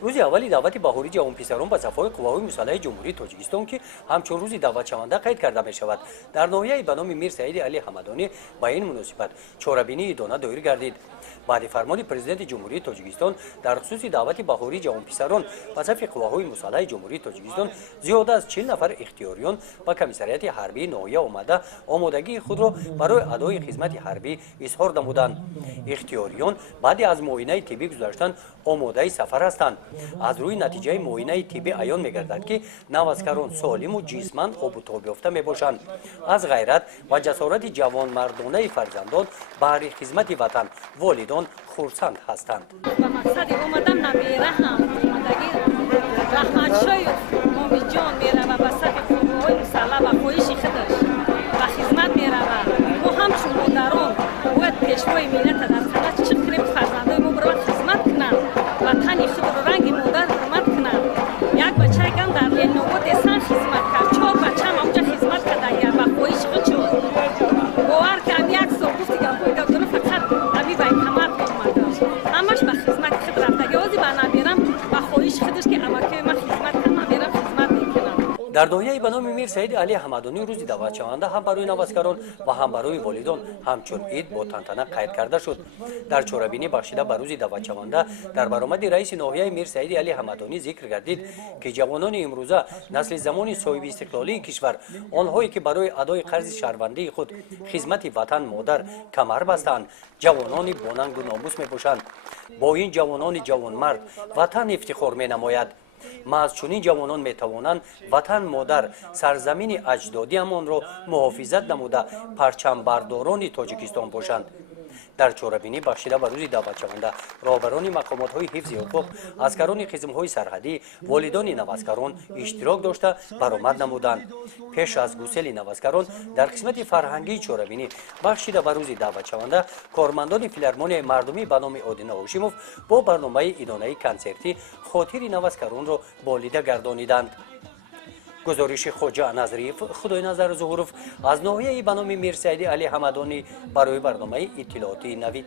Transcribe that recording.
روزی اولی دعوت بهاری جوانپسران به صفای قواهای مسلح جمهوری تاجیکستان که همچون روزی دعوتشونده قید کرده می شود در ناحیه به نام میر سعید علی حمدانی به این مناسبت چاره‌بینی دانه دایر گردید. بعد فرمان پرزیدنت جمهوری تاجیکستان در خصوص دعوت بهاری جوانپسران به صف قواهای مسلح جمهوری تاجیکستان زیاده از 40 نفر اختیاریان به کمیسریات حربی ناحیه آمده آمادگی خود را برای ادای خدمت حربی اظهار نمودند. اختیاریان بعد از معاینه طبی گذاشتن آماده سفر هستند. از روی نتیجه معاینه طبی عیان می‌گردد که نوازکاران سالم و جسماً آب و تاب یافته میباشند. از غیرت و جسارت جوانمردانه فرزندان برای خدمت وطن والدان خرسند هستند. به مقصد اومدم نمیره هم اومدگی رحمت شاید مامی جان میره و به صف قوای مسلح و خواهش خودش و خدمت میره و همچون مادران باید پیشوای ملت در خدمت چه کنیم فرزندای ما برای خدمت کنن وطن خود رو رنگ مادر حرمت کنن. یک بچه گم در لنوو دسان خدمت کرد، 4 بچه هم اونجا خدمت کرده یا و خواهش خود شد باور که هم یک سال گفتی که کنه فقط همی باید کمر اومده همش به خدمت خود رفته گوزی به نمیرم و خواهش خودش که اماکه من خدمت کنم میرم خدمت میکنم. در ناحیه به نام میر سعید علی حمدانی روزی دعوتشونده هم برای نوازکاران و هم برای والدان همچون عید با تنتنه قید کرده شد. در چاره‌بینی بخشیده به روزی دعوتشونده در برآمد رئیس ناحیه میر سعید علی حمدانی ذکر گردید که جوانان امروزه نسل زمان صاحب استقلالی کشور آنهایی که برای ادای قرض شهروندی خود خدمت وطن مادر کمر بستند جوانان باننگ و ناموس میباشند. با این جوانان جوانمرد وطن افتخار مینماید. ما از چنین جوانان میتوانند وطن مادر سرزمین اجدادیمان را محافظت نموده پرچم برداران تاجیکستان باشند. در چاره‌بینی بخشیده به روزی دعوتشونده رهبران مقامات‌های حفظ حقوق، عسکران خدمت‌های سرحدی، والدان نوازکاران اشتراک داشته برآمد نمودند. پیش از گسیل نوازکاران در قسمت فرهنگی چاره‌بینی بخشیده به روزی دعوتشونده کارمندان فیلارمونی مردمی به نام آدینه هاشموف با برنامه ادانه کنسرتی خاطر نوازکاران را بالیده گردانیدند. گزارش خواجه نظریف خدای نظر ظهوروف از ناحیه به نام میر سعید علی حمدانی برای برنامه اطلاعاتی نوید.